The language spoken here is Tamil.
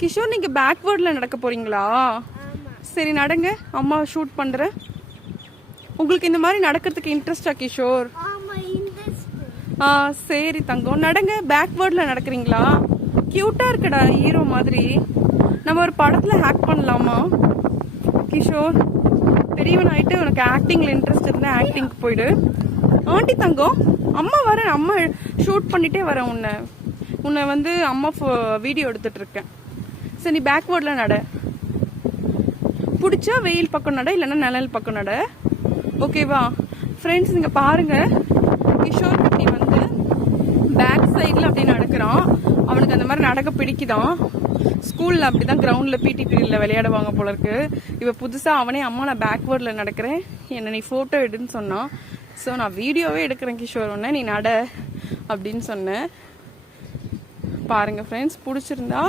கிஷோர் நீங்க பேக்வேர்ட்ல நடக்க போறீங்களா? சரி நடங்க, அம்மா ஷூட் பண்றேன். உங்களுக்கு இந்த மாதிரி நடக்கிறதுக்கு இன்ட்ரெஸ்டா கிஷோர்? சரி தங்கம், நடங்க. பேக்வேர்ட்ல நடக்கிறீங்களா? கியூட்டா இருக்குடா, ஹீரோ மாதிரி. நம்ம ஒரு படத்துல ஹேக் பண்ணலாமா கிஷோர்? பெரியவன் ஆயிட்டு உனக்கு ஆக்டிங்ல இன்ட்ரெஸ்ட் இருந்தா ஆக்டிங்க்கு போயிடு. ஆண்டி தங்கம், அம்மா வரேன், அம்மா ஷூட் பண்ணிட்டே வரேன். உன்னை வந்து அம்மா வீடியோ எடுத்துட்டு இருக்கேன். சரி நீ பேக்வேர்ட்ல நட. பிடிச்சா வெயில் பக்கம் நட, இல்லைன்னா நிழல் பக்கம் நட. ஓகேவா ஃப்ரெண்ட்ஸ்? இங்க பாருங்க, கிஷோர் குட்டி வந்து பேக் சைட்ல அப்படி நடக்கிறான். அவனுக்கு அந்த மாதிரி நடக்க பிடிக்குதான். ஸ்கூல்ல அப்படிதான் கிரவுண்ட்ல பிடி பீரியட்ல விளையாடுவாங்க போல இருக்கு. இவ புதுசா அவனே அம்மா நான் பேக்வேர்ட்ல நடக்கிறேன், என்ன நீ போட்டோ எடுன்னு சொன்னான். ஸோ நான் வீடியோவே எடுக்கிறேன் கிஷோர், ஒன்று நீ நட அப்படின்னு சொன்னேன். பாருங்க ஃப்ரெண்ட்ஸ், பிடிச்சிருந்தா